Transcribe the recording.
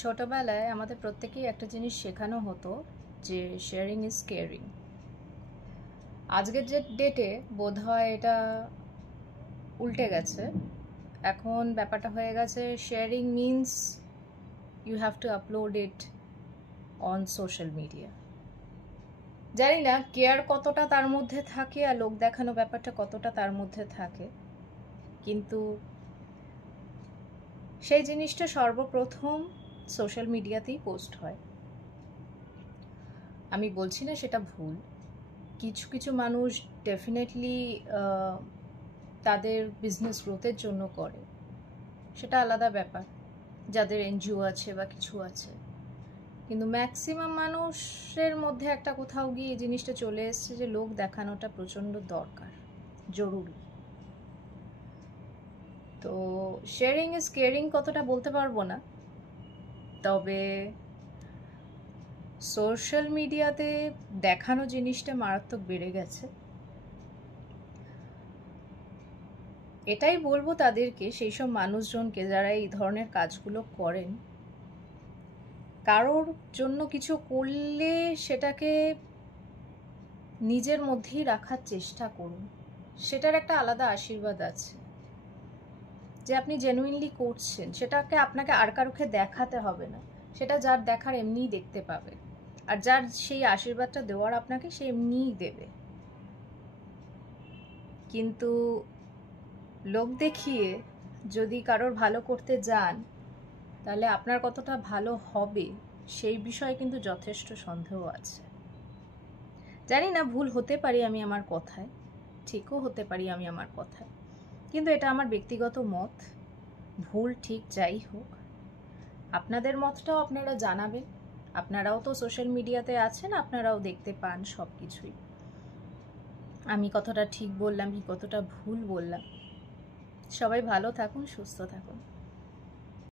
ছোটবেলায় আমাদের প্রত্যেকেই একটা জিনিস শেখানো হতো যে শেয়ারিং ইজ কেয়ারিং। আজকের যে ডেটে বোধহয় এটা উল্টে গেছে। এখন ব্যাপারটা হয়ে গেছে sharing means you have to upload it on social media. জানি না কেয়ার কতটা তার মধ্যে থাকে আর লোক দেখানো ব্যাপারটা কতটা তার মধ্যে থাকে, কিন্তু সেই জিনিসটা সর্বপ্রথম সোশ্যাল মিডিয়াতেই পোস্ট হয়। আমি বলছি না সেটা ভুল, কিছু কিছু মানুষ ডেফিনেটলি তাদের বিজনেস গ্রোথের জন্য করে, সেটা আলাদা ব্যাপার, যাদের এনজিও আছে বা কিছু আছে। কিন্তু ম্যাক্সিমাম মানুষের মধ্যে একটা কোথাও গিয়ে এই জিনিসটা চলে এসছে যে লোক দেখানোটা প্রচণ্ড দরকার, জরুরি। তো শেয়ারিং ইজ কেয়ারিং কতটা বলতে পারবো না, তবে সোশ্যাল মিডিয়াতে দেখানো জিনিসটা মারাত্মক বেড়ে গেছে। এটাই বলবো তাদেরকে, সেই সব মানুষজনকে যারা এই ধরনের কাজগুলো করেন, কারোর জন্য কিছু করলে সেটাকে নিজের মধ্যেই রাখার চেষ্টা করুন। সেটার একটা আলাদা আশীর্বাদ আছে যে আপনি জেনুইনলি করছেন, সেটাকে আপনাকে আর কারোকে দেখাতে হবে না, সেটা যার দেখার এমনিই দেখতে পাবে, আর যার সেই আশীর্বাদটা দেওয়ার আপনাকে সে এমনিই দেবে। কিন্তু লোক দেখিয়ে যদি কারোর ভালো করতে যান, তাহলে আপনার কতটা ভালো হবে সেই বিষয়ে কিন্তু যথেষ্ট সন্দেহ আছে। জানি না, ভুল হতে পারি আমি আমার কথায়, ঠিকও হতে পারি আমি আমার কথায়, কিন্তু এটা আমার ব্যক্তিগত মত। ভুল ঠিক যাই হোক, আপনাদের মতটাও আপনারা জানাবেন। আপনারাও তো সোশ্যাল মিডিয়াতে আছেন, আপনারাও দেখতে পান সব কিছুই। আমি কতটা ঠিক বললাম কি কতটা ভুল বললাম। সবাই ভালো থাকুন, সুস্থ থাকুন।